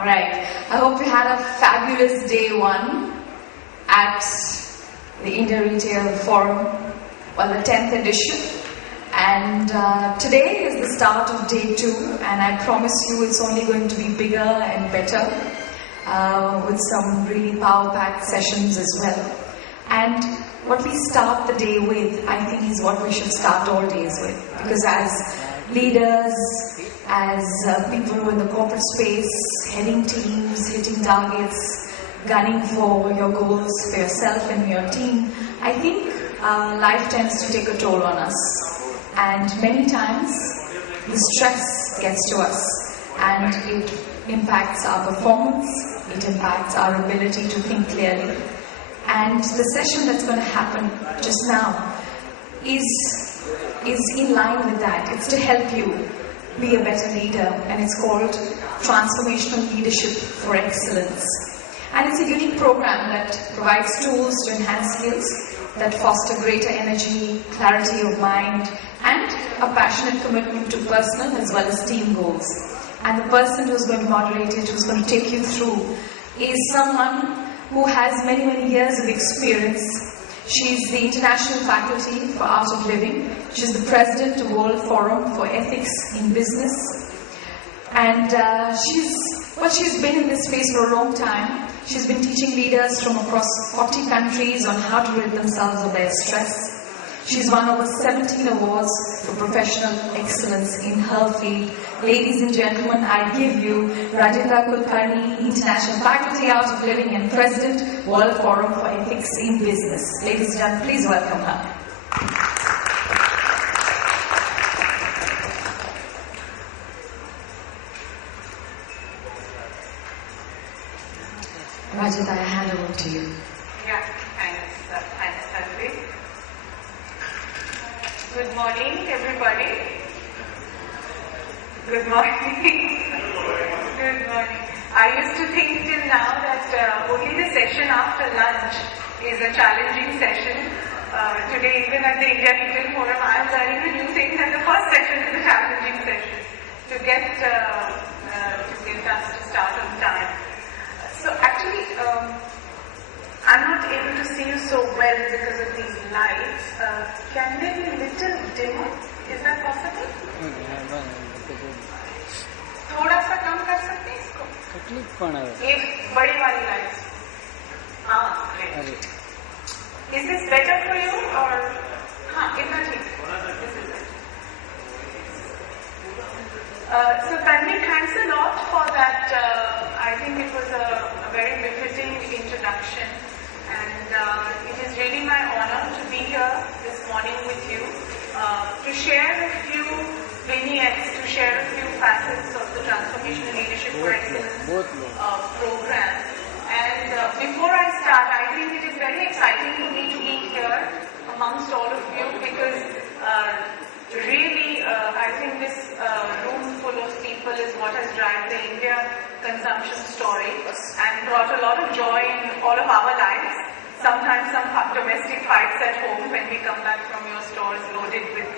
Alright, I hope you had a fabulous day one at the India Retail Forum, well, the 10th edition. And today is the start of day two, and I promise you it's only going to be bigger and better with some really power-packed sessions as well. And what we start the day with, I think, is what we should start all days with. Because as leaders, as people who are in the corporate space, heading teams, hitting targets, gunning for your goals for yourself and your team, I think life tends to take a toll on us. And many times, the stress gets to us and it impacts our performance, it impacts our ability to think clearly. And the session that's going to happen just now is in line with that. It's to help you be a better leader, and it's called Transformational Leadership for Excellence. And it's a unique program that provides tools to enhance skills that foster greater energy, clarity of mind, and a passionate commitment to personal as well as team goals. And the person who's going to moderate it, who's going to take you through, is someone who has many, many years of experience. She's the International Faculty for Art of Living. She's the President of World Forum for Ethics in Business. And she's been in this space for a long time. She's been teaching leaders from across 40 countries on how to rid themselves of their stress. She's won over 17 awards for professional excellence in her field. Ladies and gentlemen, I give you Rajita Kulkarni, International Faculty Art of Living and President, World Forum for Ethics in Business. Ladies and gentlemen, please welcome her. Rajita, I hand over to you. Yeah, thanks, Tanvi. Good morning, everybody. Good morning. Good morning. I used to think till now that only the session after lunch is a challenging session. Today, even at the India Retail Forum, I am learning a new thing that the first session is a challenging session to get us to start on time. So actually, I'm not able to see you so well because of these lights. Can they be a little dimmer? Is that possible? थोड़ा सा कम कर सकते हैं इसको? तकलीफ कौन है? ये बड़ी वाली लाइट्स. हाँ, great. Is this better for you or? हाँ, इतना ठीक. This is it. So Tanvi, thanks a lot for that. I think it was a very befitting introduction, and it is really my honor to be here this morning with you to share a few vignettes, to share a few facets of the Transformational Leadership for Excellence program. And before I start, I think it is very exciting for me to be here amongst all of you because really, I think this room full of people is what has driven the India consumption story and brought a lot of joy in all of our lives. Sometimes some domestic fights at home when we come back from your stores loaded with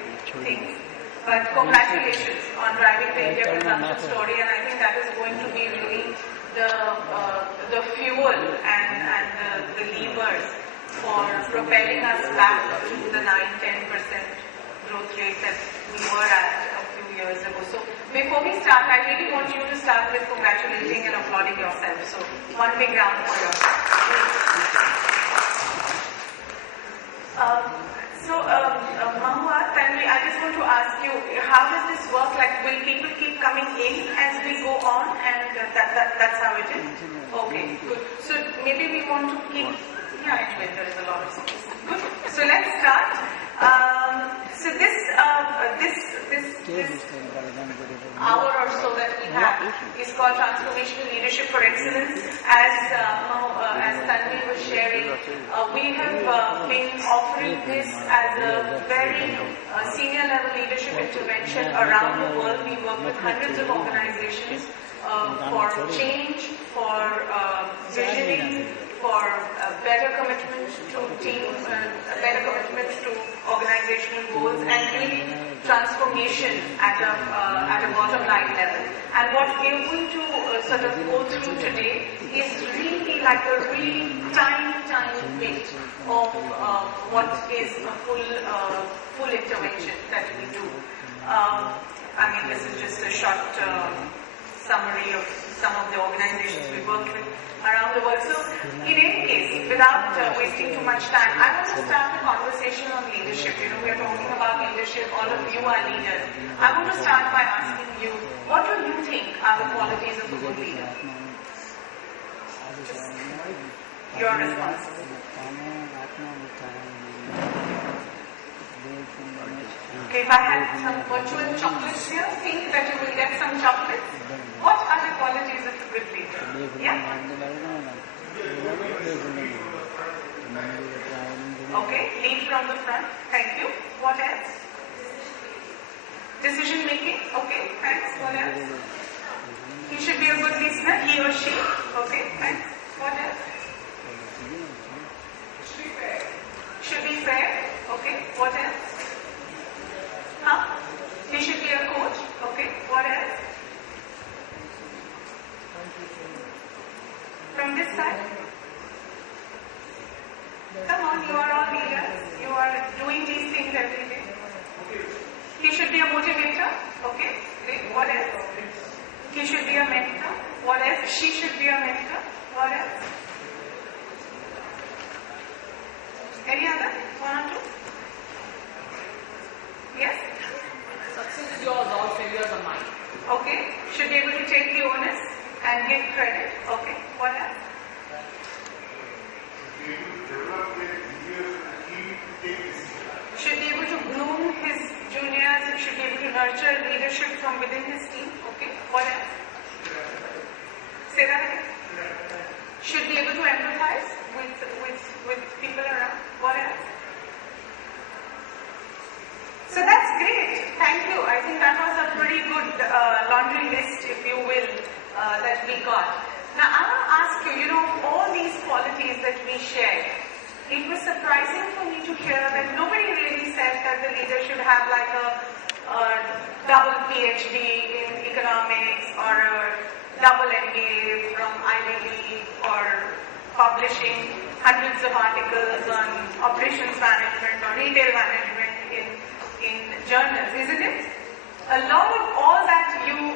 things. But congratulations on driving the India consumption story, and I think that is going to be really the fuel and the levers for propelling us back to the 9-10% growth rate that we were at a few years ago. So before we start, I really want you to start with congratulating and applauding yourself. So one big round for yourself. Mahua, Tanvi, I just want to ask you, how does this work? Like, will people keep coming in as we go on, and that's how it is? Okay, good. So maybe we want to keep. Yeah, it will. There is a lot of space. Good. So let's start. So this hour or so that we have is called Transformational Leadership for Excellence. As Tanvi was sharing, we have been offering this as a very senior level leadership intervention around the world. We work with hundreds of organizations for change, for visioning, for better commitment to team, better commitment to organizational goals, and really transformation at a bottom line level. And what we're going to sort of go through today is really like a really tiny bit of what is a full intervention that we do. I mean, this is just a short summary of some of the organizations we work with around the world. So, in any case, without wasting too much time, I want to start the conversation on leadership. You know, we are talking about leadership. All of you are leaders. I want to start by asking you, what do you think are the qualities of a good leader? Just your response. Okay, if I had some virtual chocolates here, think that you will get some chocolates. What are the qualities of a good leader? Yeah? Okay, lead from the front. Thank you. What else? Decision making. Okay, thanks. What else? He should be a good listener, he or she. Okay, thanks. What else? Should be fair. Okay, what else? Huh? He should be a coach. Okay, what else? From this side? Come on, you are all leaders. You are doing these things every day. He should be a motivator. Okay, great. What else? He should be a mentor. What else? She should be a mentor. What else? Any other? One or two? Yes? Success is yours, all failures are mine. Okay. Should be able to take the onus and give credit. Okay. What else? Should be able to groom his juniors. Should be able to nurture leadership from within his team. Okay. What else? Say that again. Should be able to empathize with people around. What else? So that's great. Thank you. I think that was a pretty good laundry list, if you will, that we got. Now I want to ask you, you know, all these qualities that we shared, it was surprising for me to hear that nobody really said that the leader should have like a double PhD in economics or a double MBA from Ivy League or publishing hundreds of articles on operations management or retail management in journals, isn't it? A lot of all that you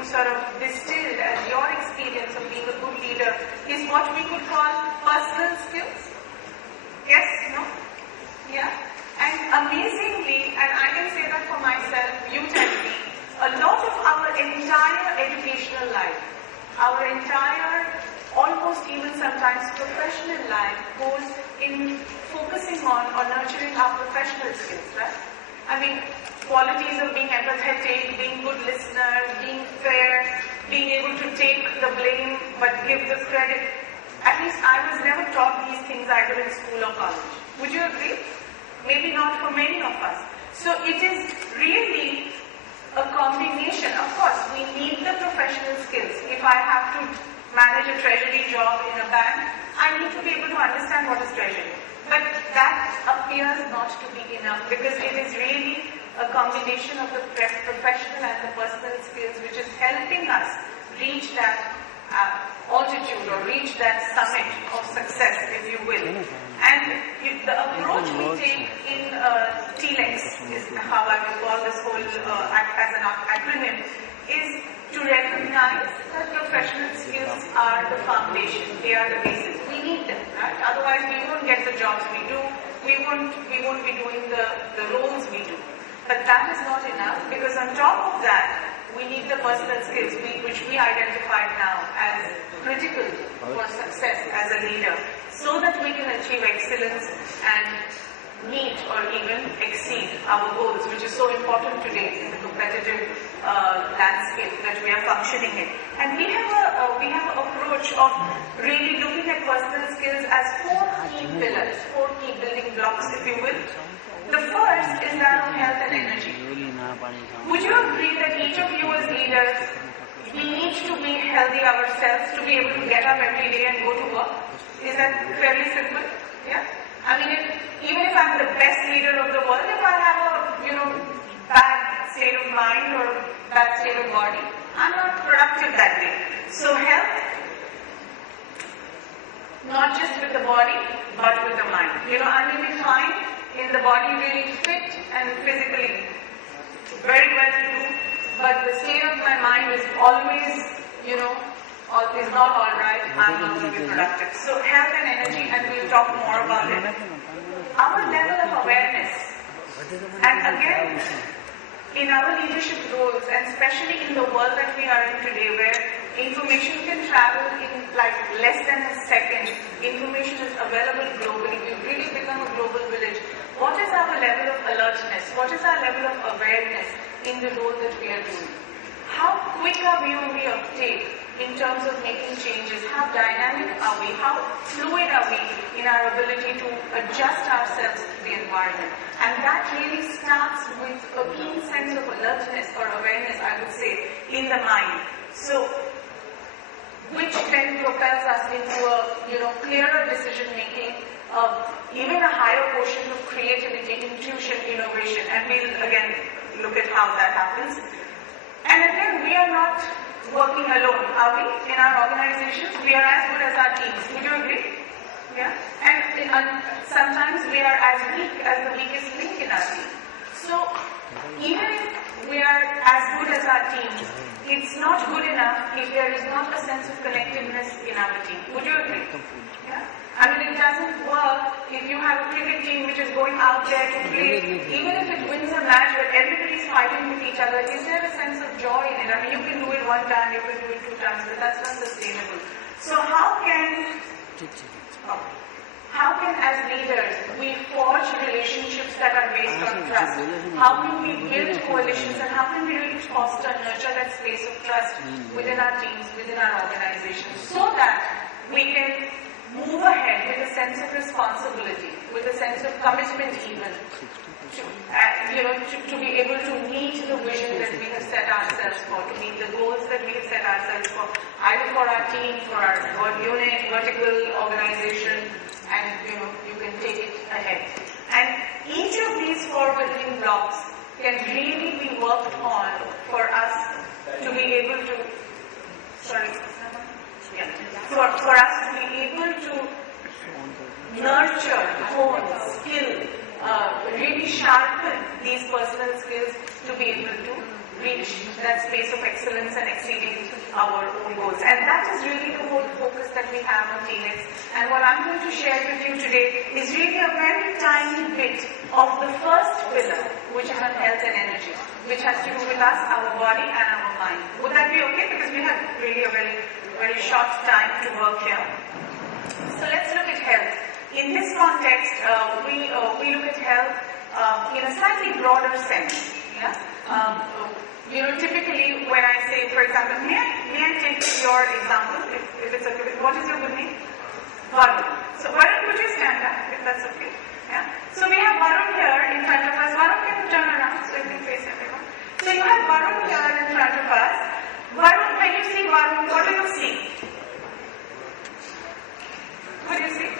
sort of distilled as your experience of being a good leader is what we could call personal skills. Yes? No? Yeah? And amazingly, and I can say that for myself, you tell me, a lot of our entire educational life, our entire, almost even sometimes professional life goes in focusing on or nurturing our professional skills, right? I mean, qualities of being empathetic, being good listener, being fair, being able to take the blame but give the credit. At least I was never taught these things either in school or college. Would you agree? Maybe not for many of us. So it is really a combination. Of course, we need the professional skills. If I have to manage a treasury job in a bank, I need to be able to understand what is treasury. But that appears not to be enough because it is really a combination of the professional and the personal skills which is helping us reach that altitude or reach that summit of success, if you will. And the approach we take in TLEX is how I will call this whole as an acronym, is to recognize that professional skills are the foundation, they are the basis. We need them, right? Otherwise we won't get the jobs we do, we won't be doing the roles we do. But that is not enough because on top of that, we need the personal skills which we identified now as critical for success as a leader so that we can achieve excellence and meet or even exceed our goals, which is so important today in the competitive landscape that we are functioning in. And we have an approach of really looking at personal skills as four key pillars, four key building blocks, if you will. The first is that of health and energy. Would you agree that each of you as leaders, we need to be healthy ourselves to be able to get up every day and go to work. Is that fairly simple? Yeah? I mean, even if I'm the best leader of the world, if I have a, bad state of mind or bad state of body, I'm not productive that day. So health, not just with the body, but with the mind. I may be fine in the body, really fit and physically very well to do, but the state of my mind is always, is not all right. I'm not going to be productive. So health and energy, and we'll talk more about it. Our level of awareness, and again, in our leadership roles, and especially in the world that we are in today, where information can travel in like less than a second, information is available globally, we've really become a global village. What is our level of alertness? What is our level of awareness in the role that we are doing? How quick are we on the uptake in terms of making changes? How dynamic are we? How fluid are we in our ability to adjust ourselves to the environment? And that really starts with a keen sense of alertness or awareness, I would say, in the mind. So, which then propels us into a clearer decision making, even a higher quotient of creativity, intuition, innovation. And we'll again look at how that happens. And again, we are not working alone, are we? In our organizations, we are as good as our teams. Would you agree? Yeah? And sometimes we are as weak as the weakest link in our team. So, even if we are as good as our team, it's not good enough if there is not a sense of connectiveness in our team. Would you agree? Yeah? I mean, it doesn't work if you have a cricket team which is going out there to play, even if it wins a match where everybody's fighting with each other. Is there a sense of joy in it? I mean, you can do it one time, you can do it two times, but that's not sustainable. So how can as leaders, we forge relationships that are based on trust? How can we build coalitions, and how can we really foster, nurture that space of trust within our teams, within our organizations, so that we can move ahead with a sense of responsibility, with a sense of commitment even, to be able to meet the vision that we have set ourselves for, to meet the goals that we have set ourselves for, either for our team, for our unit, vertical organization, and you can take it ahead. And each of these four building blocks can really be worked on for us to be able to, for us to be able to nurture, hone, skill, really sharpen these personal skills to be able to reach that space of excellence and exceeding our own goals. And that is really the whole focus that we have on TLX. And what I'm going to share with you today is really a very tiny bit of the first pillar, which is on health and energy, which has to do with us, our body and our mind. Would that be okay? Because we have really a very, very short time to work here. So let's look at health. In this context, we look at health in a slightly broader sense. Yeah? Typically when I say, for example, may I take your example, if it's okay, what is your good name? Varun. So Varun, would you stand up, if that's okay? Yeah? So we have Varun here in front of us. Varun, can you turn around so you can face everyone? So you have Varun here in front of us. Varun, when you see Varun, what do you see? What do you see?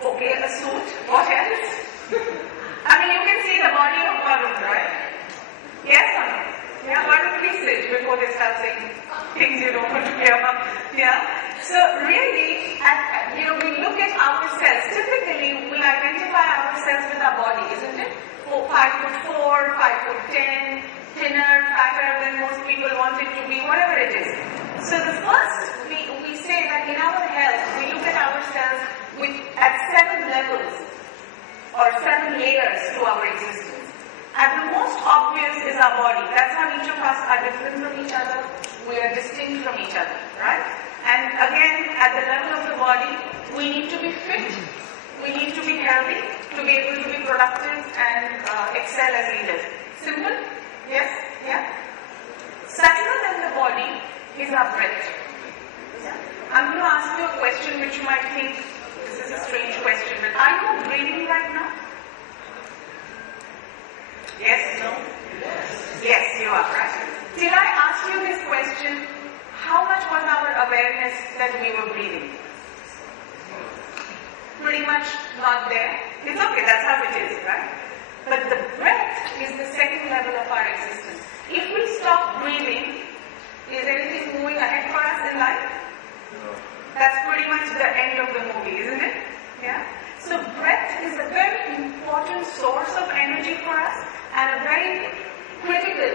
Okay, a suit. What else? I mean, you can see the body of Varun, right? Yes or no? Yeah, Varun, please sit before they start saying things you don't want to hear. Yeah? So really, we look at ourselves. Typically, we identify ourselves with our body, isn't it? 5'4", 5'10", thinner, fatter than most people want it to be, whatever it is. So the first, we say that in our health, we look at ourselves at 7 levels or 7 layers to our existence. And the most obvious is our body. That's how each of us are different from each other. We are distinct from each other, right? And again, at the level of the body, we need to be fit. We need to be healthy to be able to be productive and excel as leaders. Simple? Yes? Yeah? Subtler than the body is our breath. I'm going to ask you a question which you might think this is a strange question, but are you breathing right now? Yes? No? Yes, you are, right? till I asked you this question, how much was our awareness that we were breathing? Pretty much not there. It's okay, that's how it is, right? But the breath is the second level of our existence. If we stop breathing, is anything moving ahead for us in life? That's pretty much the end of the movie, isn't it? Yeah? So breath is a very important source of energy for us and a very critical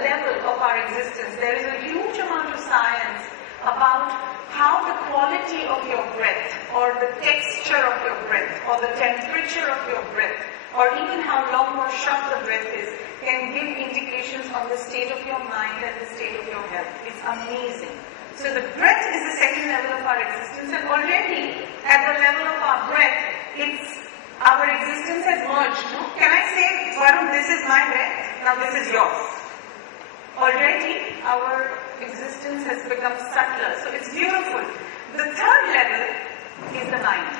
level of our existence. There is a huge amount of science about how the quality of your breath or the texture of your breath or the temperature of your breath or even how long or short the breath is can give indications on the state of your mind and the state of your health. It's amazing. So the breath is the second level of our existence, and already at the level of our breath, our existence has merged. No? Can I say, Varun, this is my breath, now this is yours. Already our existence has become subtler, so it's beautiful. The third level is the mind.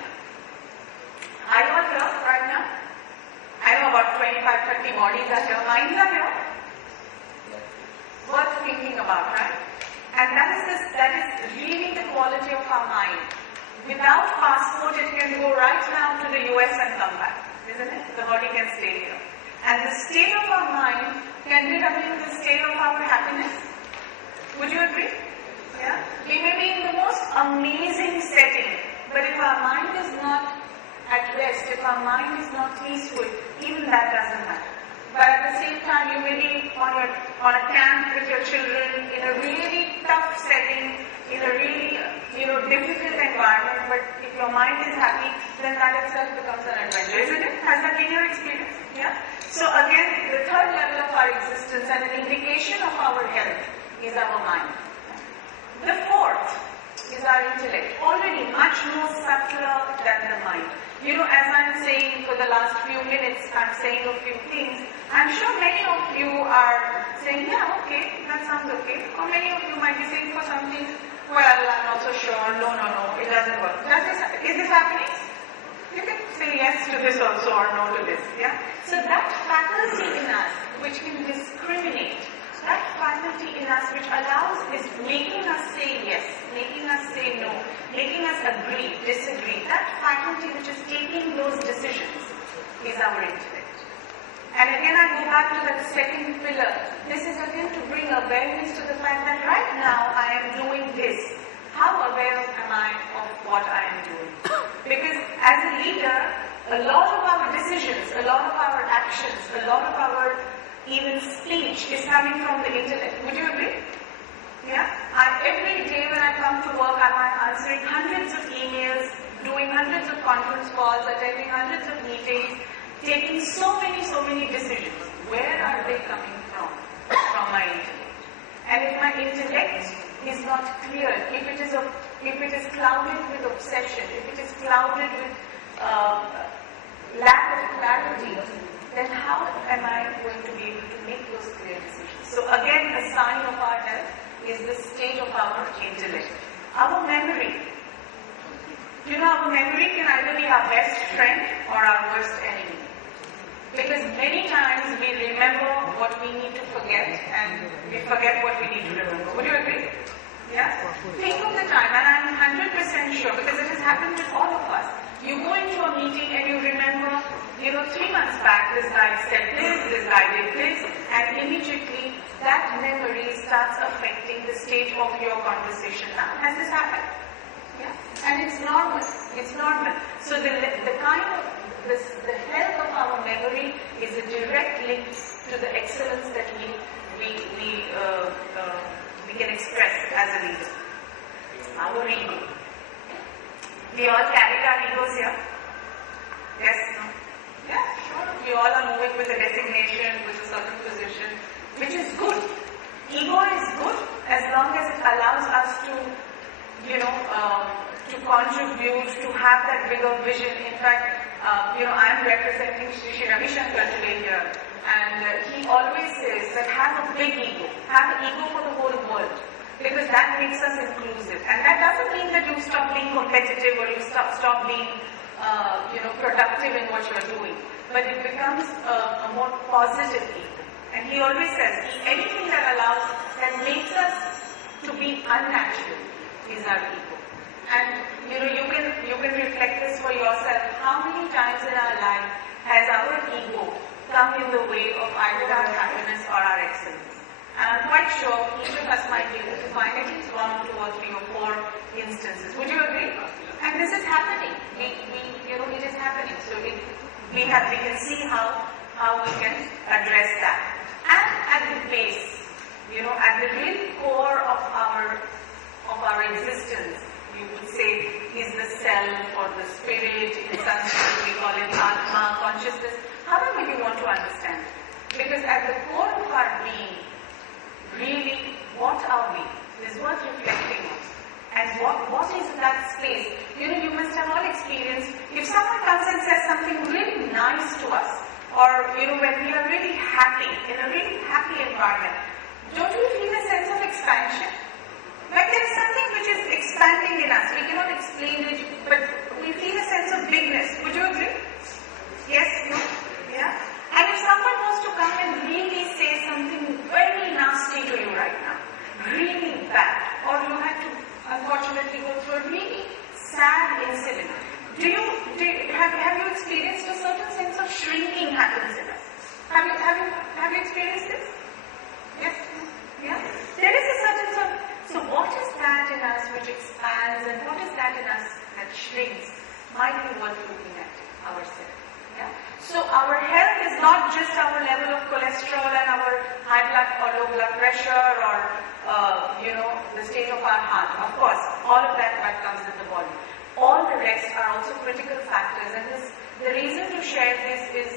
Are you all here right now? I know about 25, 30 bodies are here, minds are here. Worth thinking about, right? And that is really the quality of our mind. Without passport, it can go right now to the US and come back, isn't it? The body can stay here. And the state of our mind can determine the state of our happiness. Would you agree? Yeah? We may be in the most amazing setting, but if our mind is not at rest, if our mind is not peaceful, even that doesn't matter. But at the same time, you may be on a camp with your children in a really tough setting, in a really difficult environment, but if your mind is happy, then that itself becomes an adventure, isn't it? Has that been your experience? Yeah? So again, the third level of our existence and an indication of our health is our mind. The fourth is our intellect, already much more subtler than the mind. As I'm saying for the last few minutes, I'm saying a few things. I'm sure many of you are saying, yeah, okay, that sounds okay. Or many of you might be saying for something, well, I'm not so sure, no, it doesn't work. Is this happening? You can say yes to this also or no to this, yeah? So that faculty in us which can discriminate, that faculty in us which is making us say yes, making us say no, making us agree, disagree, that faculty which is taking those decisions is our intellect. And again I go back to that second pillar. This is again to bring awareness to the fact that right now I am doing this. How aware am I of what I am doing? Because as a leader, a lot of our decisions, a lot of our actions, a lot of our even speech is coming from the intellect. Would you agree? Yeah? Every day when I come to work, I'm answering hundreds of emails, doing hundreds of conference calls, attending hundreds of meetings, taking so many decisions. Where are they coming from? From my intellect. And if my intellect is not clear, if it is clouded with obsession, if it is clouded with lack of clarity, then how am I going to be able to make those clear decisions? So again, a sign of our health is the state of our intellect. Our memory. Our memory can either be our best friend or our worst enemy. Because many times we remember what we need to forget and we forget what we need to remember. Would you agree? Yeah? Think of the time, and I'm 100% sure, because it has happened with all of us. You go into a meeting and you remember, 3 months back this guy said this guy did this, and immediately that memory starts affecting the state of your conversation now. Has this happened? Yeah. And it's normal. It's normal. So the kind of the health of our memory is a direct link to the excellence that we can express as a leader. Our ego. We all carry our egos here. Yes? No? Yeah, sure. We all are moving with a designation, with a certain position, which is good. Ego is good as long as it allows us to, to contribute, to have that bigger vision. In fact, I'm representing Shri Ravi Shankar today here, and he always says that have a big ego, have an ego for the whole world, because that makes us inclusive. And that doesn't mean that you stop being competitive or you stop being productive in what you're doing, but it becomes a more positive ego. And he always says, anything that makes us to be unnatural is our ego. And you can reflect this for yourself. How many times in our life has our ego come in the way of either our happiness or our excellence? And I'm quite sure each of us might be able to find at least 1 or 2 or 3 or 4 instances. Would you agree? And this is happening. It is happening. So we can see how we can address that. And at the base, at the real core of our existence, you would say, is the self or the spirit. In Sanskrit we call it Atma, consciousness. However you want to understand it. Because at the core of our being, really, what are we? Is worth reflecting on. And what is that space? You must have all experienced, if someone comes and says something really nice to us, or when we are really happy, in a really happy environment, don't we feel a sense of expansion? Like there is something which is expanding in us. We cannot explain it, but we feel a sense of bigness. Would you agree? Yes? No? Yeah? And if someone was to come and really say something very nasty to you right now, really bad, or you had to unfortunately go through a really sad incident, have you experienced a certain sense of shrinking happens in us? Have you experienced this? Yes? Yeah? There is a certain sort of, so what is that in us which expands and what is that in us that shrinks might be worth looking at ourselves. Yeah? So our health is not just our level of cholesterol and our high blood or low blood pressure or the state of our heart. Of course, all of that comes with the body. All the rest are also critical factors, and the reason to share this is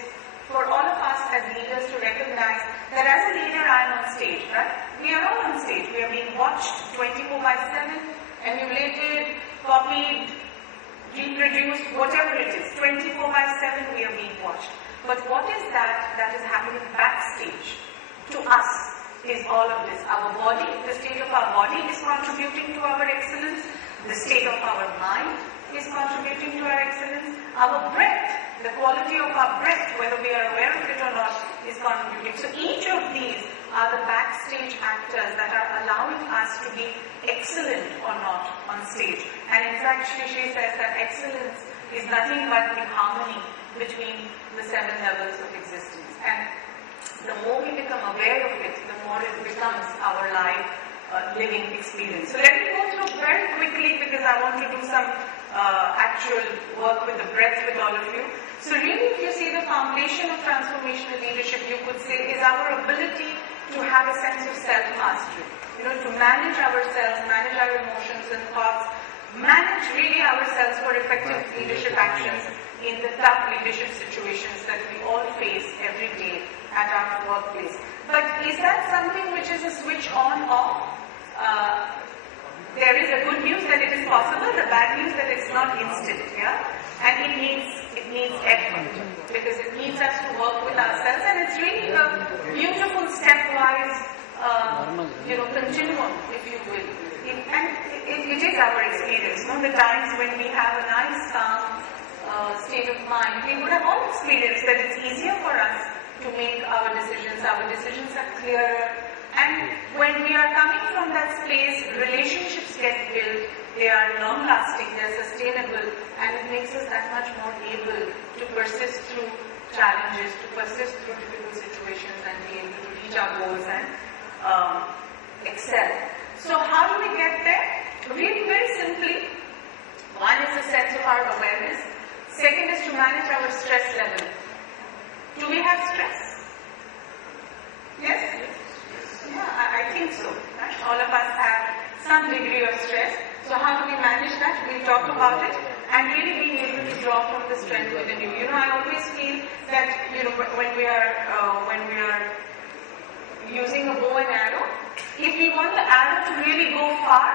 for all of us as leaders to recognize that as a leader I am on stage, right? We are all on stage. We are being watched 24/7, emulated, copied, reproduced, whatever it is. 24/7 we are being watched. But what is that is happening backstage to us is all of this. Our body, the state of our body is contributing to our excellence. The state of our mind is contributing to our excellence. Our breath, the quality of our breath, whether we are aware of it or not, is contributing. So each of these are the backstage actors that are allowing us to be excellent or not on stage. And in fact, Shri says that excellence is nothing but the harmony between the 7 levels of existence. And the more we become aware of it, the more it becomes our life living experience. So let me go through very quickly because I want to do some actual work with the breath with all of you. So really, if you see the foundation of transformational leadership, you could say is our ability to have a sense of self-mastery. To manage ourselves, manage our emotions and thoughts, manage really ourselves for effective leadership actions in the tough leadership situations that we all face every day at our workplace. But is that something which is a switch on off? There is a good news that it is possible, the bad news that it's not instant, yeah? And it needs effort because it needs us to work with ourselves, and it's really a beautiful stepwise continuum, if you will. It is our experience. The times when we have a nice calm state of mind, we would have all experienced that it's easier for us to make our decisions are clearer. And when we are coming from that space, relationships get built, they are long-lasting, they are sustainable, and it makes us that much more able to persist through challenges, to persist through difficult situations and be able to reach our goals and excel. So how do we get there? Really very simply, one is the sense of our awareness. Second is to manage our stress level. Do we have stress? Yes? Yeah, I think so. Right? All of us have some degree of stress. So how do we manage that? We'll talk about it. And really being able to draw from the strength within you. I always feel that when we are using a bow and arrow, if we want the arrow to really go far,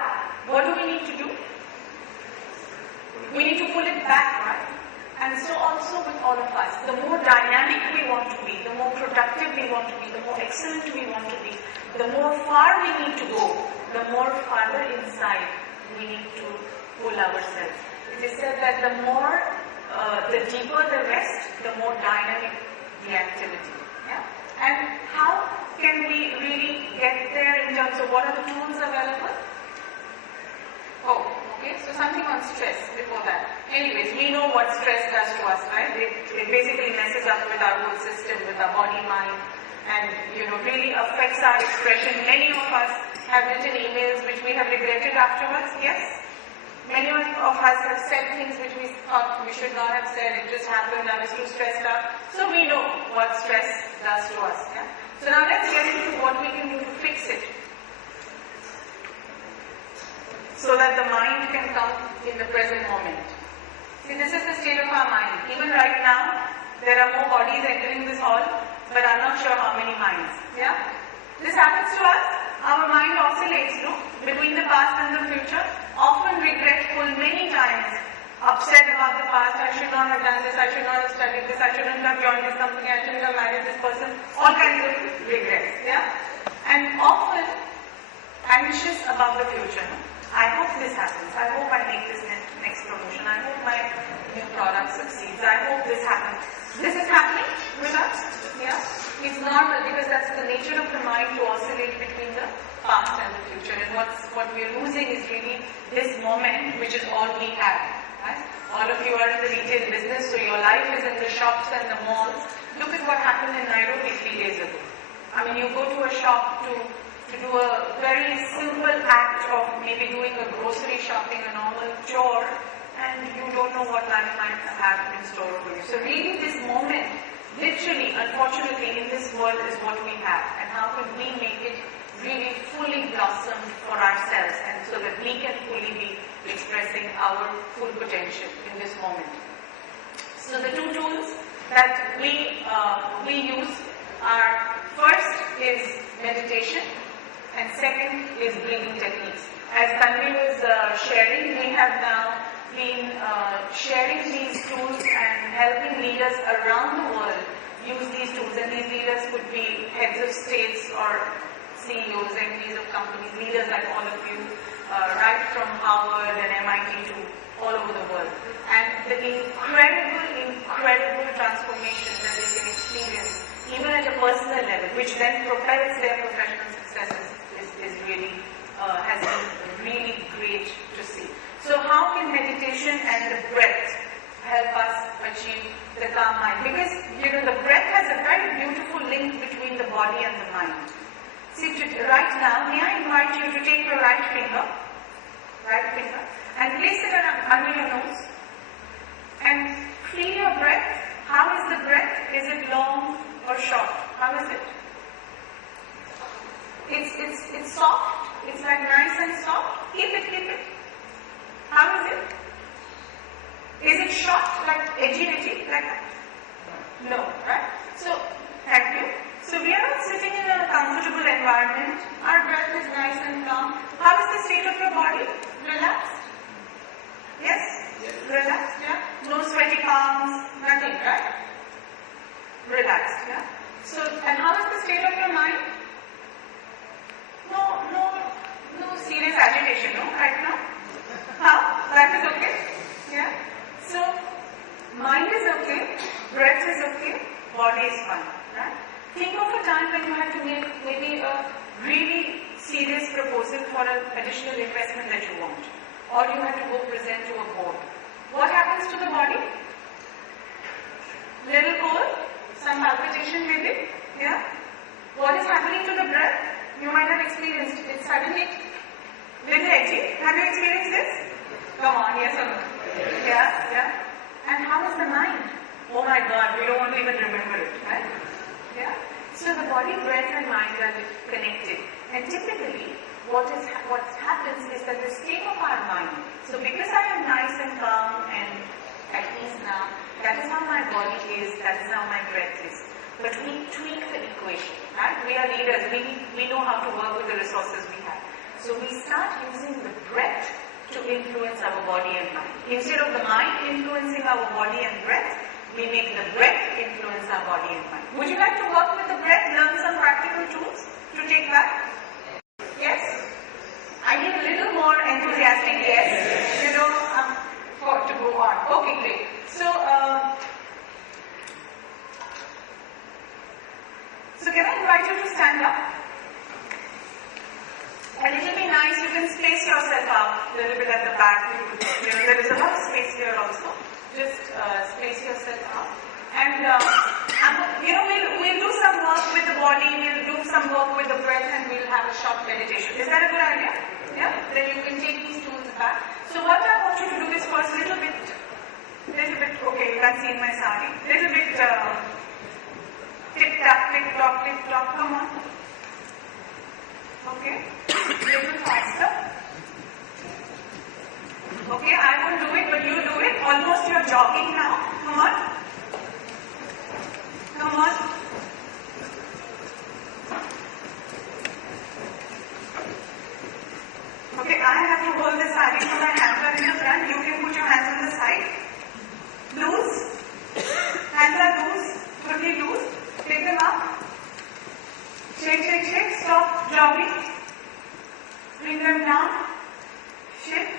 what do we need to do? We need to pull it back, right? And so also with all of us, the more dynamic we want to be, the more productive we want to be, the more excellent we want to be, the more far we need to go, the more farther inside we need to pull ourselves. It is said that the deeper the rest, the more dynamic the activity. Yeah? And how can we really get there in terms of what are the tools available? Oh, okay, so something on stress before that. Anyways, we know what stress does to us, right? It basically messes up with our whole system, with our body, mind, and really affects our expression. Many of us have written emails which we have regretted afterwards, yes? Many of us have said things which we thought we should not have said, it just happened, I was too stressed out. So we know what stress does to us. Yeah? So now let's get into what we can do to fix it. So that the mind can come in the present moment. See, this is the state of our mind. Even right now, there are more bodies entering this hall, but I'm not sure how many minds. Yeah? This happens to us. Our mind oscillates, between the past and the future, often regretful many times, upset about the past, I should not have done this, I should not have studied this, I shouldn't have joined this company, I shouldn't have married this person, all kinds of regrets, yeah? And often anxious about the future. I hope this happens, I hope I make this next promotion, I hope my new product succeeds, I hope this happens. This is happening with us, yeah? It's normal because that's the nature of the mind to oscillate between the past and the future. And what we're losing is really this moment, which is all we have. Right? All of you are in the retail business, so your life is in the shops and the malls. Look at what happened in Nairobi 3 days ago. I mean, you go to a shop to do a very simple act of maybe doing a grocery shopping, a normal chore, and you don't know what life might have in store for you. So really this moment, literally, unfortunately, in this world is what we have. And how can we make it really fully blossom for ourselves and so that we can fully be expressing our full potential in this moment. So the two tools that we use are, first is meditation and second is breathing techniques. As Tanvi was sharing, we have now been sharing these tools and helping leaders around the world use these tools, and these leaders could be heads of states or CEOs, MDs of companies, leaders like all of you, right from Harvard and MIT to all over the world. And the incredible transformation that they can experience, even at a personal level, which then propels their professional successes, is really, has been really great to see. So how can meditation and the breath help us achieve the calm mind? Because, the breath has a very beautiful link between the body and the mind. See, right now, may I invite you to take your right finger, and place it under your nose, and feel your breath. How is the breath? Is it long or short? How is it? It's soft. It's like nice and soft. Keep it. How is it? Is it short, like edgy, like that? No, right? So, thank you. So we are sitting in a comfortable environment. Our breath is nice and calm. How is the state of your body? Relaxed? Yes? Relaxed, yeah? No sweaty palms, nothing, right? Relaxed, yeah? So, and how is the state of your mind? No serious agitation, no, right now? How? That is okay? Yeah? So, mind is okay, breath is okay, body is fine, right? Think of a time when you had to make maybe a really serious proposal for an additional investment that you want, or you had to go present to a board. What happens to the body? Little cold, some palpitation maybe, yeah? What is happening to the breath? You might have experienced it suddenly. Little edgy. Have you experienced this? Come on, yes or no? Yeah. And how is the mind? Oh my God, we don't want to even remember it, right? Yeah. So the body, breath, and mind are connected. And typically, what happens is that the state of our mind. So because I am nice and calm and at ease now, that is how my body is. That is how my breath is. But we tweak the equation, right? We are leaders. We know how to work with the resources we have. So we start using the breath to influence our body and mind. Instead of the mind influencing our body and breath, we make the breath influence our body and mind. Would you like to work with the breath, learn some practical tools to take back? Yes? I need a little more enthusiastic yes. To go on. Okay, great. So invite you to stand up. And it will be nice, you can space yourself out a little bit at the back. There is a lot of space here also. Just space yourself out. And we'll do some work with the body, we'll do some work with the breath, and we'll have a short meditation. Is that a good idea? Yeah? Then you can take these tools back. So what I want you to do is first little bit, okay, you can see in my sari, little bit tick tock, come on. Okay, little faster. Okay, I won't do it, but you do it. Almost you're jogging now. Come on. Come on. Okay, I have to hold the sari so my hands are in the front. You can put your hands on the side. Loose. Hands are loose. Totally loose. Take them up. Shake. Stop jogging. Bring them down. Shake.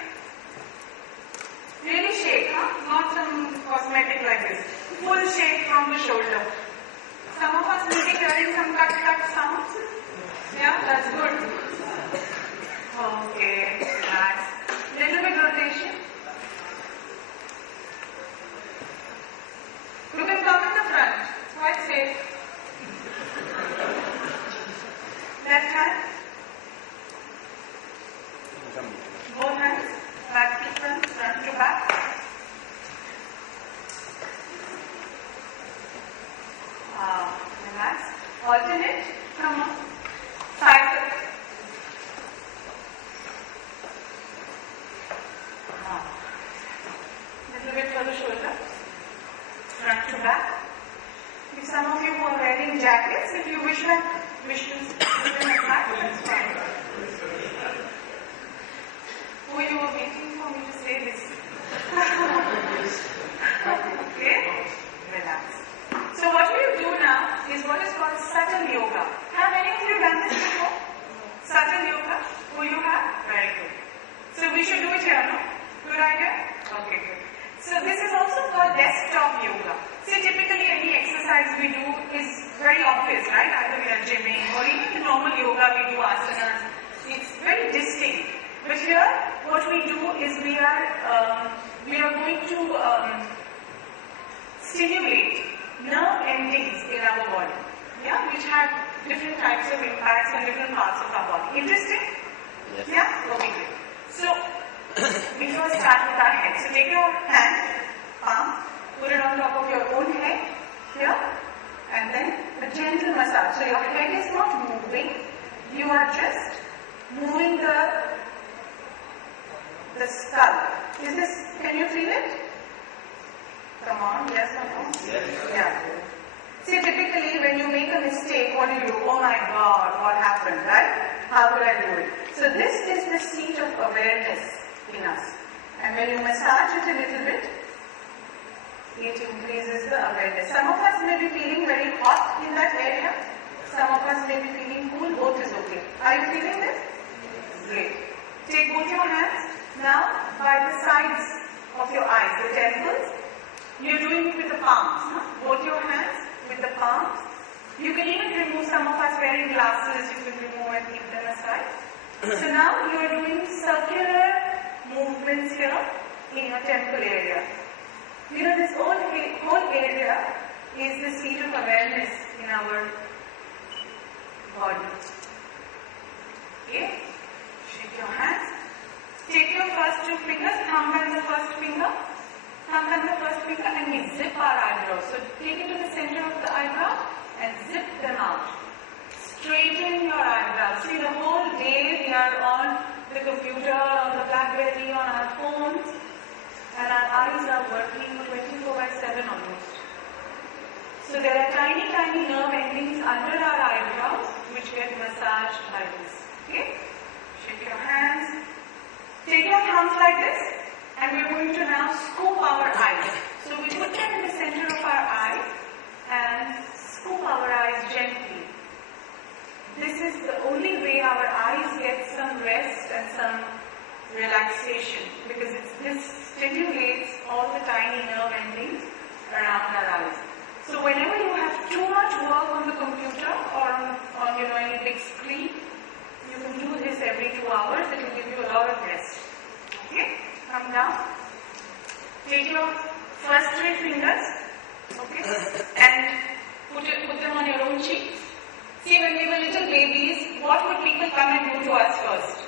Really shake, huh? Not some cosmetic like this. Full shake from the shoulder. Some of us may be hearing some cut sounds. Yeah, that's good. Okay, relax. Little bit rotation. You can come in the front. Quite safe. Left hand. Both hands. Back to front to back. Relax. Alternate. Come on. Cycle. Little bit for the shoulder. Front to back. If some of you who are wearing jackets, if you wish to put them at back, that's fine. Oh, you were waiting for me to say this. Okay? Relax. So what we'll do now is what is called subtle yoga. Have any of you done this before? Subtle yoga? Who you have? Very good. So we should do it here, no? Good idea? Okay, good. So this is also called desktop yoga. See, typically any exercise we do is very obvious, right? Either we are gymming or even the normal yoga we do asanas. It's very distinct. But here, what we do is we are going to stimulate nerve endings in our body, yeah, which have different types of impacts on different parts of our body. Interesting? Yes. Yeah? Okay, good. So, we first start with our head. So, take your hand, palm, put it on top of your own head, here, and then a gentle massage. So, your head is not moving, you are just moving the skull. Can you feel it? Come on, yes or no? Yes. Yeah. See, typically when you make a mistake, what do you do? Oh my God, what happened, right? How will I do it? So this is the seat of awareness in us. And when you massage it a little bit, it increases the awareness. Some of us may be feeling very hot in that area. Some of us may be feeling cool. Both is okay. Are you feeling this? Great. Take both your hands. Now, by the sides of your eyes, the temples, you're doing it with the palms. Huh? Both your hands with the palms. You can even remove, some of us wearing glasses, you can remove and keep them aside. So now you are doing circular movements here in your temple area. You know, this whole area is the seat of awareness in our body. Okay? Shake your hands. Take your first two fingers, thumb and the first finger, and we zip our eyebrows. So take it to the center of the eyebrow and zip them out. Straighten your eyebrows. See, the whole day we are on the computer, on the BlackBerry, on our phones, and our eyes are working 24/7 almost. So there are tiny nerve endings under our eyebrows which get massaged by this. Okay? Shake your hands. Take your thumbs like this, and we're going to now scoop our eyes. So we put them in the center of our eyes and scoop our eyes gently. This is the only way our eyes get some rest and some relaxation, because this stimulates all the tiny nerve endings around our eyes. So whenever you have too much work on the computer or on any big screen, you can do this every 2 hours. It will give you a lot of rest. Okay? Come down. Take your first 3 fingers, okay, and put them on your own cheeks. See, when we were little babies, what would people come and do to us first?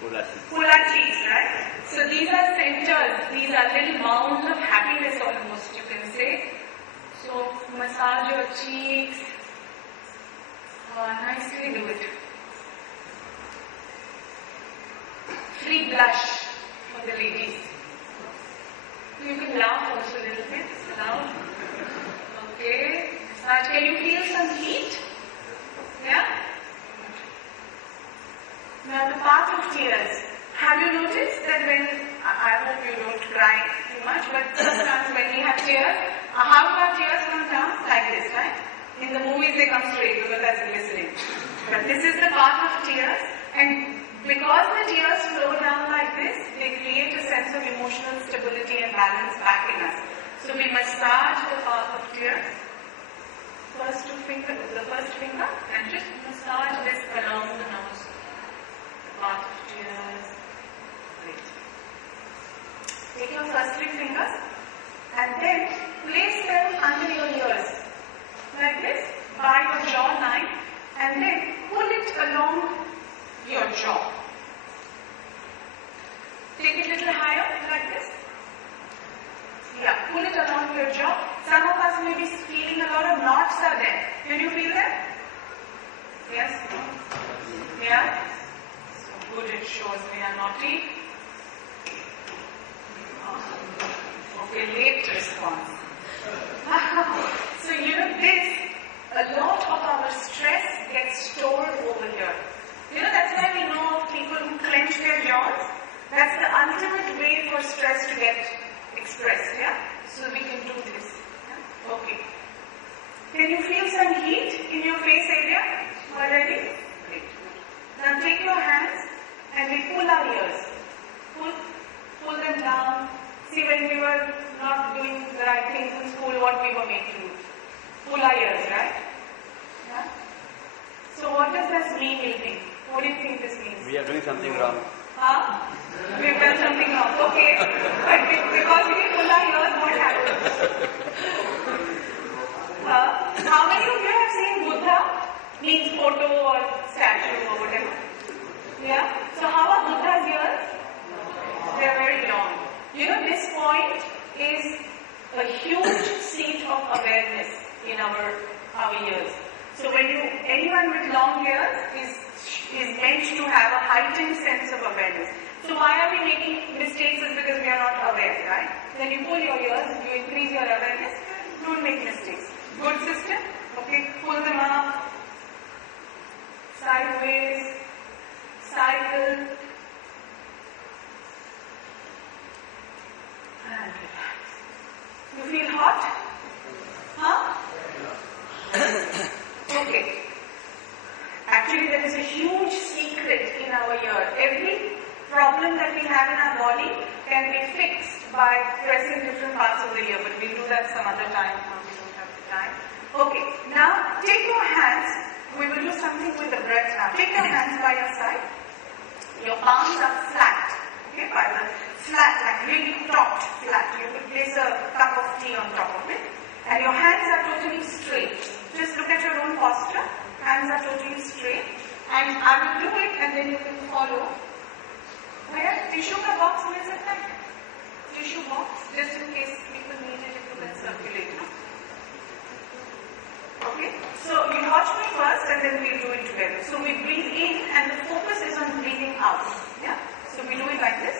Pull our cheeks, right? So these are centers, these are little mounds of happiness almost, you can say. So massage your cheeks. Nicely do it. Free blush for the ladies. You can laugh also a little bit. Laugh. Okay. Can you feel some heat? Yeah? Now the path of tears. Have you noticed that when, I hope you don't cry too much, but sometimes when we have tears, how do our tears come down? Like this, right? In the movies they come straight because that's glistening. But this is the path of tears, and because the tears flow down like this, they create a sense of emotional stability and balance back in us. So we massage the path of tears. The first finger, and just massage this along the nose. Path of tears. Great. Take your first 3 fingers and then place them under your ears. Like this, by your jawline, and then pull it along your jaw. Take it a little higher, like this. Yeah, pull it along your jaw. Some of us may be feeling a lot of knots are there. Can you feel them? Yes? Yeah? So good, it shows we are naughty. Okay, late response. So this, a lot of our stress gets stored over here. That's why we know people who clench their jaws. That's the ultimate way for stress to get expressed, yeah? So we can do this. Yeah? Okay. Can you feel some heat in your face area already? Great. Now take your hands and we pull our ears. Pull them down. See, when we were not doing the right things in school, what we were made to do? Pull our ears, right? Yeah? So what does this mean, you think? What do you think this means? We are doing something wrong. Huh? We've done something wrong. Okay. But because we pull our ears, what happens? How many of you have seen Buddha? Means photo or statue or whatever. Yeah? So how are Buddha's ears? They are very long. This point is a huge seat of awareness in our ears. So anyone with long ears is meant to have a heightened sense of awareness. So why are we making mistakes? Is because we are not aware, right? Then you pull your ears, you increase your awareness, don't make mistakes. Good system? Okay, pull them up, sideways, cycle, and relax. You feel hot? Huh? Okay. Actually, there is a huge secret in our ear. Every problem that we have in our body can be fixed by pressing different parts of the ear, but we'll do that some other time. Now we don't have the time. Okay, now take your hands. We will do something with the breath now. Take your hands by your side. Your palms are flat. Okay, by the flat, like really topped flat. You will place a cup of tea on top of it. And your hands are totally straight. Just look at your own posture. Hands are totally straight. And I will do it and then you can follow. Where? Tissue ka box mein sakta hai? Tissue box, just in case people need it, you can circulate. Okay? So you watch me first and then we'll do it together. So we breathe in and the focus is on breathing out. Yeah? So we do it like this.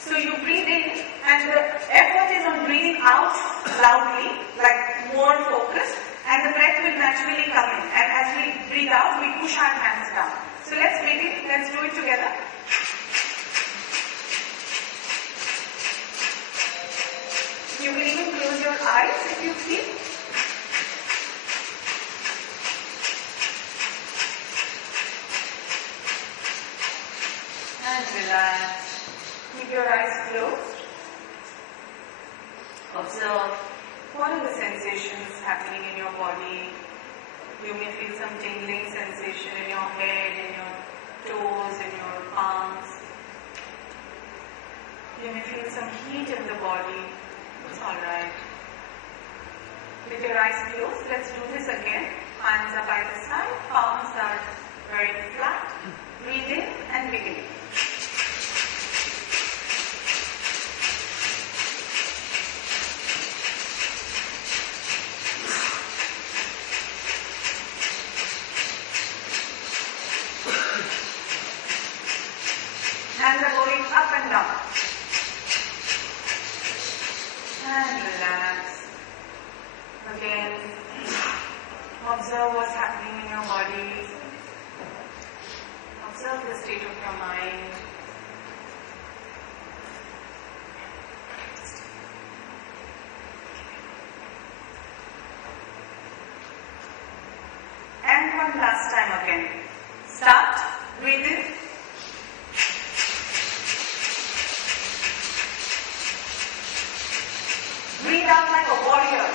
So you breathe in and the effort is on breathing out loudly, like more focused, and the breath will naturally come in. And as we breathe out, we push our hands down. So let's begin. Let's do it together. You can even close your eyes if you feel. And relax. Keep your eyes closed. Observe what are the sensations happening in your body. You may feel some tingling sensation in your head, in your toes, in your palms. You may feel some heat in the body. It's alright. With your eyes closed, let's do this again. Hands are by the side, palms are very flat. Breathe in and begin. Hands are going up and down. And relax. Again, observe what's happening in your body. Observe the state of your mind. And one last time again. Start. Breathe in. Breathe out like a warrior.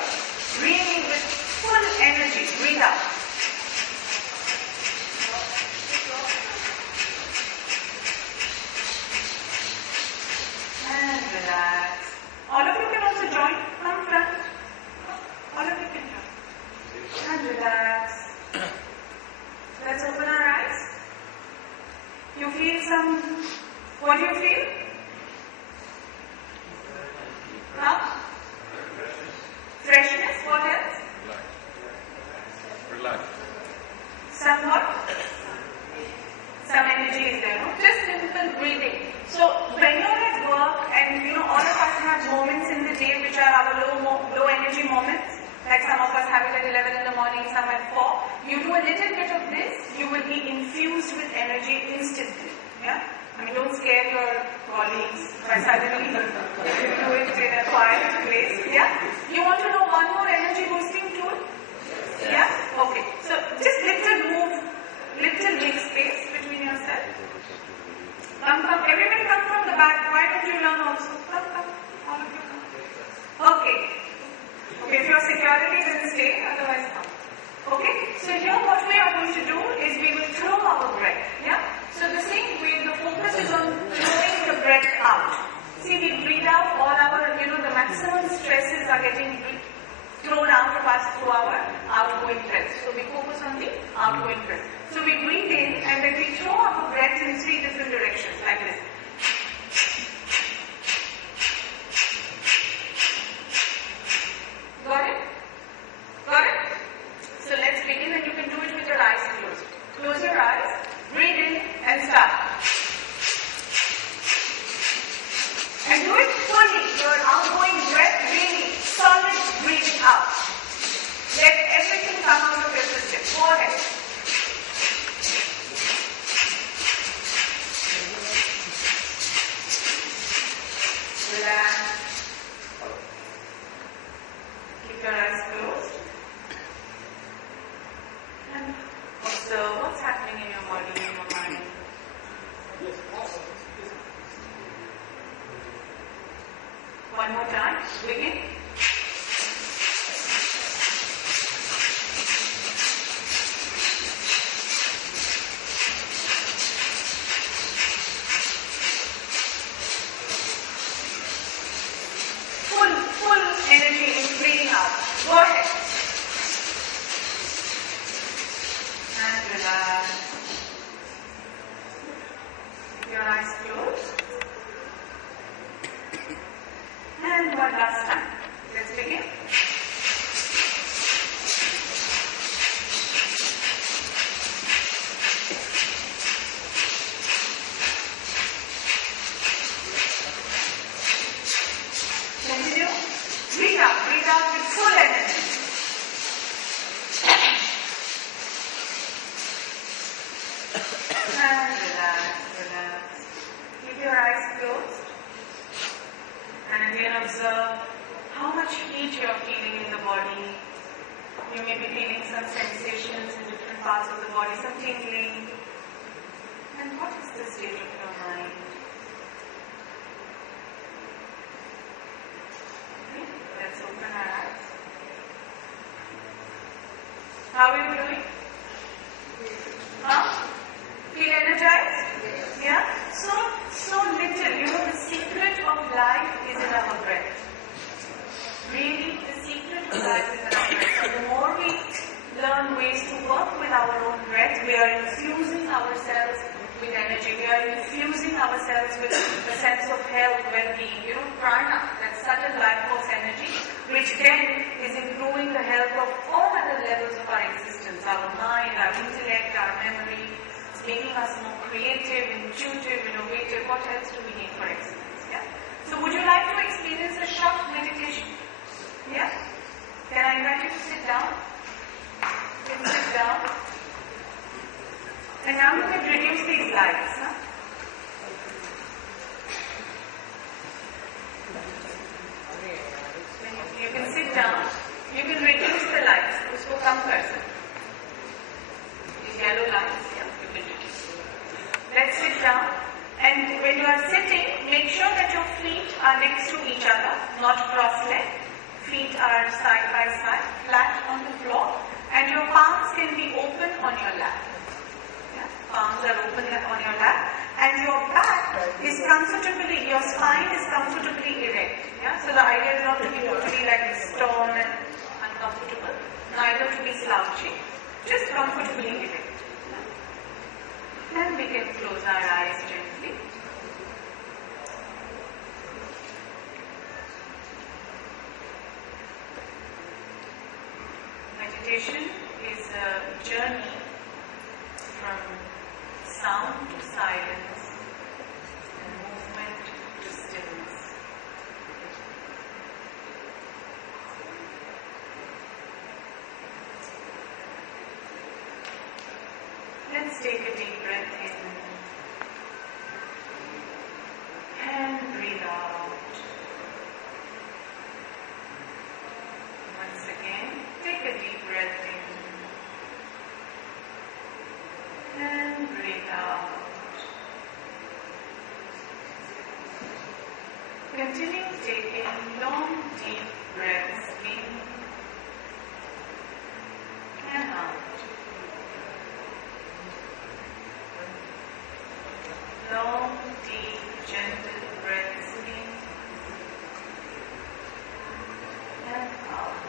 Breathing with full energy. Breathe out. And relax. All of you can also join. Come front. All of you can join. And relax. Let's open our eyes. You feel some... What do you feel? Huh? Freshness, what else? Relax. Somewhat? Some energy is there, no? Just simple breathing. So when you're at work and all of us have moments in the day which are our low energy moments, like some of us have it at 11 in the morning, some at 4, you do a little bit of this, you will be infused with energy instantly. Yeah? I mean, don't scare your colleagues by suddenly do it in a quiet place. Yeah? You want to know one more energy boosting tool? Yeah? Okay. So just little move, little make space between yourself. Come. Everybody come from the back. Why don't you learn also? Come. All of you come. Okay. If your security doesn't stay, otherwise come. Okay? So here what we are going to do is we will throw our breath. Yeah? So the same way, the focus is on throwing the breath out. See, we breathe out all our, the maximum stresses are getting thrown out of us through our outgoing breath. So we focus on the outgoing breath. So we breathe in and then we throw our breath in 3 different directions, like this. Got it? So let's begin, and you can do it with your eyes closed. Close your eyes, breathe in and start. And do it fully. Your outgoing breath really solid breathing out. Let everything come out of your system. Go ahead. Relax. Keep your eyes closed. And observe what's happening in your body and your mind. One more time. Begin. Full energy in breathing out. Go ahead. And relax. Keep your eyes closed. And one last time. Let's begin. Continue. Breathe out with full energy. And relax. Keep your eyes closed. And again observe how much heat you are feeling in the body. You may be feeling some sensations in different parts of the body, some tingling. And what is the state of your mind? Okay. energy. We are infusing ourselves with a sense of health, well-being. Prana, that subtle life force energy, which then is improving the health of all other levels of our existence, our mind, our intellect, our memory. It's making us more creative, intuitive, innovative. What else do we need for excellence? Yeah. So would you like to experience a short meditation? Yeah? Can I invite you to sit down? You can sit down. And now you can reduce these lights. Huh? You can sit down. You can reduce the lights. Usko kam kar sakte. These yellow lights, yeah, you can reduce. Let's sit down. And when you are sitting, make sure that your feet are next to each other, not cross-legged. Feet are side by side, flat on the floor, and your palms can be open on your lap. Yeah? Palms are open on your lap, and your back is comfortably, your spine is comfortably erect. Yeah? So the idea is not to be totally like stern and uncomfortable, neither to be slouchy, just comfortably erect. Then we can close our eyes gently. Meditation is a journey from sound to silence and movement to stillness. Let's take a deep breath in and breathe out. Once again, take a deep breath in and breathe out. Continue taking long, deep breaths in and out. Long, deep, gentle breaths in and out.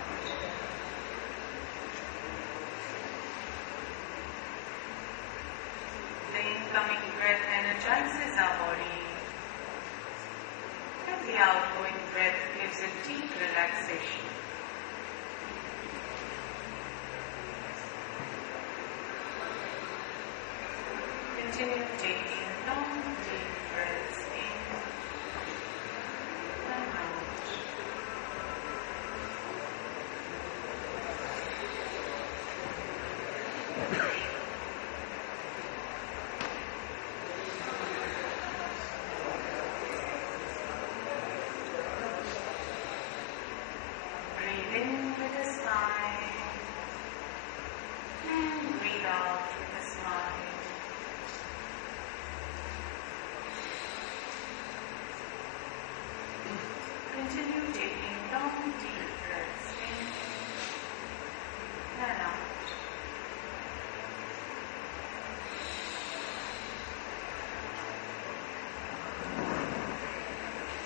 The incoming breath energizes our body, and the outgoing breath gives a deep relaxation. Continue taking long, deep breaths in and out. Breathe in with a sigh and breathe out with a smile. Continue taking long, deep breaths in and out.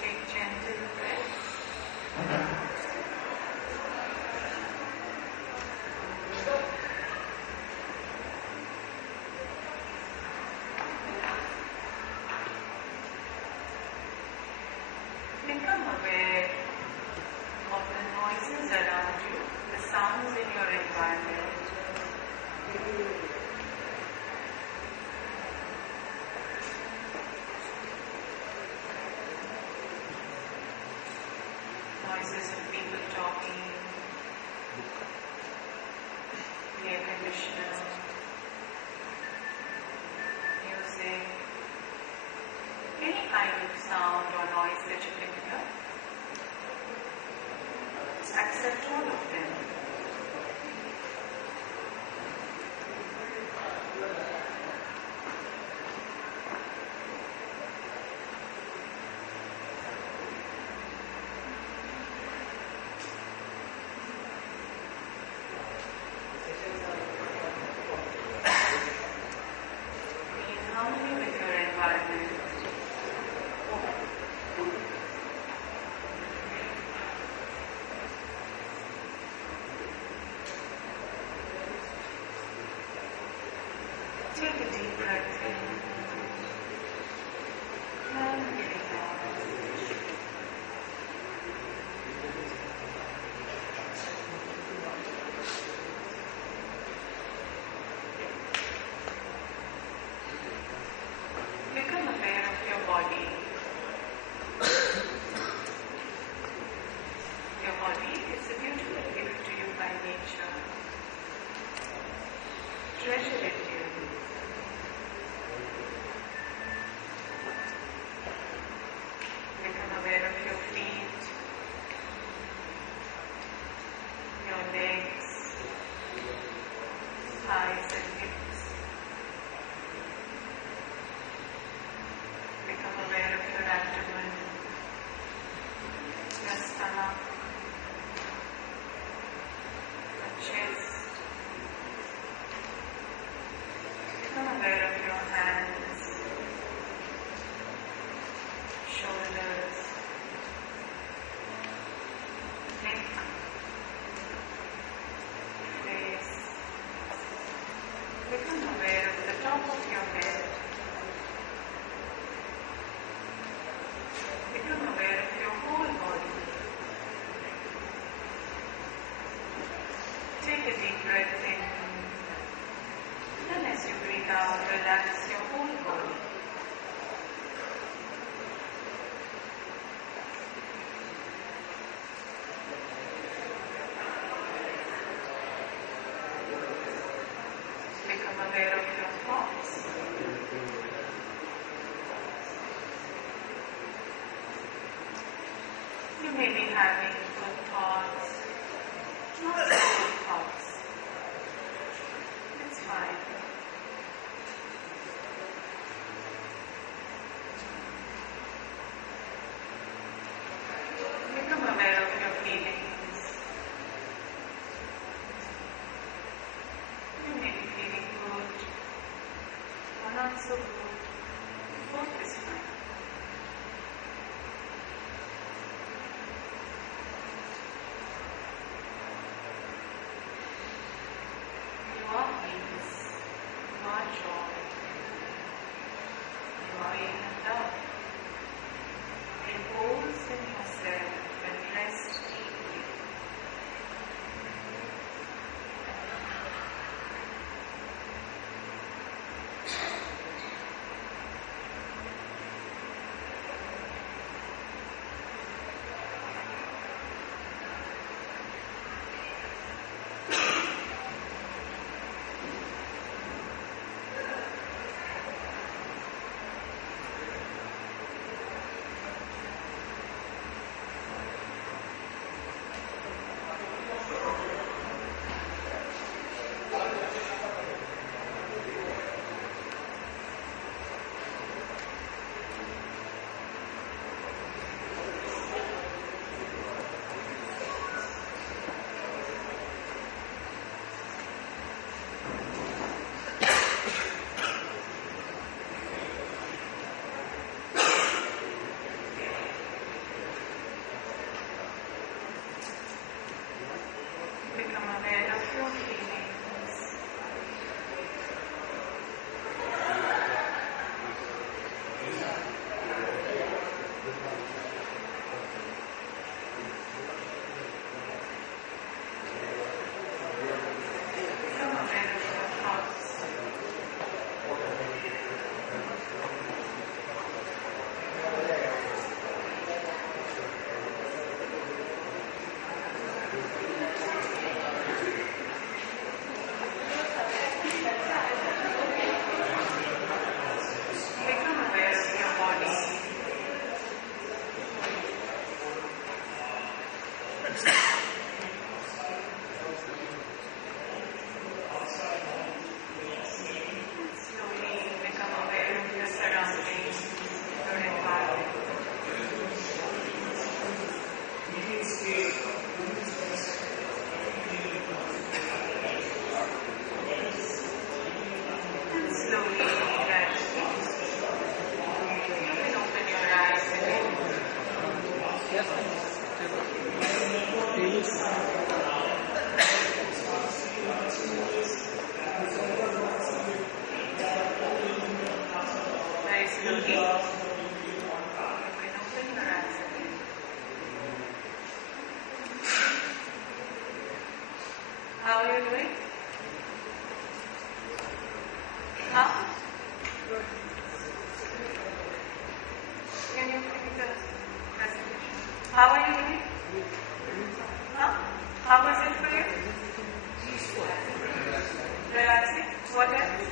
Take gentle breaths. Become aware of the noises around you, the sounds in your environment. Noises of people talking, the air conditioner, music, any kind of sound or noise that you can hear. Accept all of them. Be in harmony with your environment. that's your whole goal. Become aware of your thoughts. You may be having good thoughts, not so good thoughts. It's fine. Become aware of your feelings. You may be feeling good or not so good. Both is fine. You are peace. You are joy. You are inner love. Repose in yourself and rest deeply. Become aware of your feelings. Become aware of your thoughts. Become aware of your body. Slowly become aware of your surroundings, your environment. And slowly rest. You can open your eyes again. Very slowly. You can open your eyes again. How are you doing? Huh? Can you repeat the presentation? How are you doing? Huh? How was it for you? Relaxing. What else?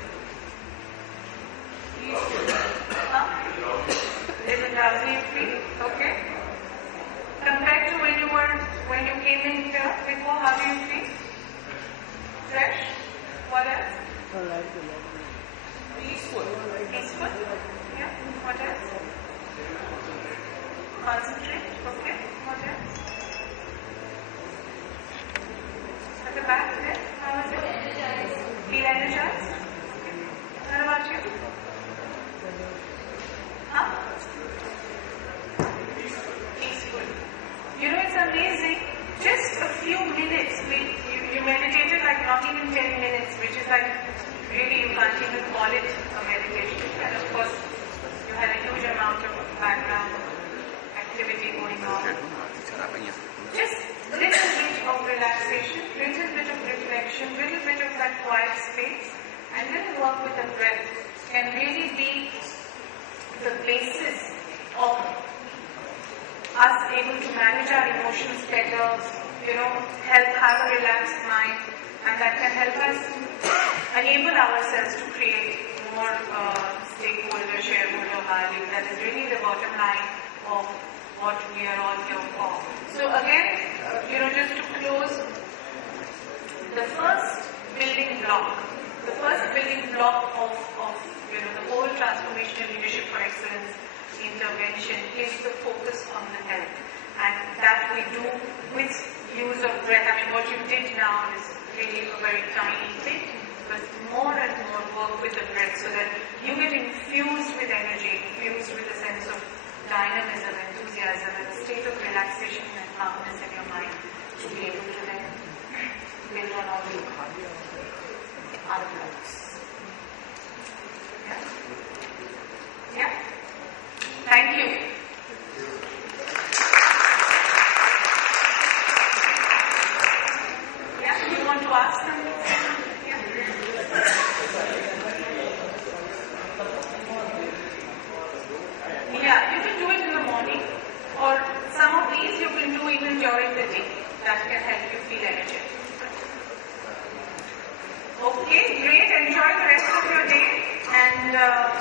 Huh? Little drowsy and free? Okay. Compared to when you came in here before, how do you feel? Fresh? What else? Peaceful. Peaceful? Yeah. What else? Concentrate. Okay. What else? At the back there, how is it? Feel energized? What about you? Huh? Peaceful. You know, it's amazing. Just a few minutes. You meditated like not even 10 minutes, which is like really you can't even call it a meditation. And of course, you had a huge amount of background activity going on. Just little bit of relaxation, little bit of reflection, little bit of that quiet space, and then work with the breath. can really be the basis of us able to manage our emotions better, help have a relaxed mind, and that can help us enable ourselves to create more stakeholder, shareholder value. That is really the bottom line of what we are all here for. So again, just to close, the first building block of the whole transformational leadership for excellence intervention is the focus on the health, and that we do with use of breath. I mean, what you did now is really a very tiny bit, but more and more work with the breath so that you get infused with energy, infused with a sense of dynamism, enthusiasm, and a state of relaxation and calmness in your mind to be able to then build on all the other blocks. Yeah? Yeah? Thank you. Yeah, you want to ask them? Yeah. Yeah, you can do it in the morning, or some of these you can do even during the day. That can help you feel energetic. Okay, great. Enjoy the rest of your day, and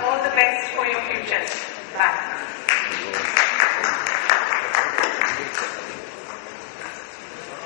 all the best for your future. Bye.